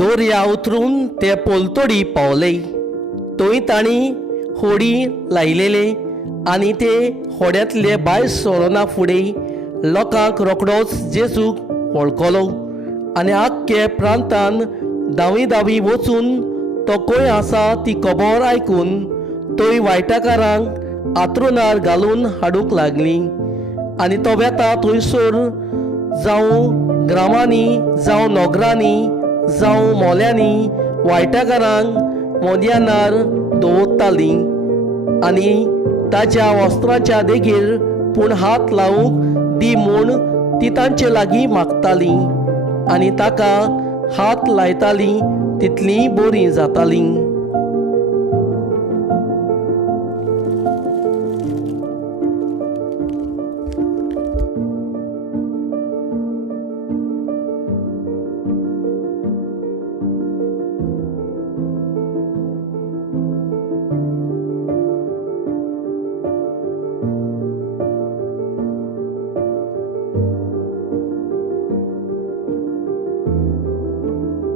दोर्या उतरून ते पोलतोडी पावले. थंय तांणी होडी लायलेले आनी ते होड्यांतले भायर सरोना फुडें लोकांक रोखडोच जेजूक वळखलो आनी आख्खे प्रांतान धांवी धांवी वचून तो खंय आसा ती खबर आयकून थंय वायटाकारांक आंथरुणार घालून हाडूंक लागलीं. आनी तो वेता थंयसर जावं ग्रामांनी जावं नोगरांनी जावं मोल्यांनी वायटाकारांक मोदयानार दवरतालीं आनी ताच्या वस्त्रांच्या देगेर पूण हात लावूंक दी म्हूण ती तांचे लागीं मागतालीं आनी ताका हात लायतालीं तितलीं बरीं जातालीं.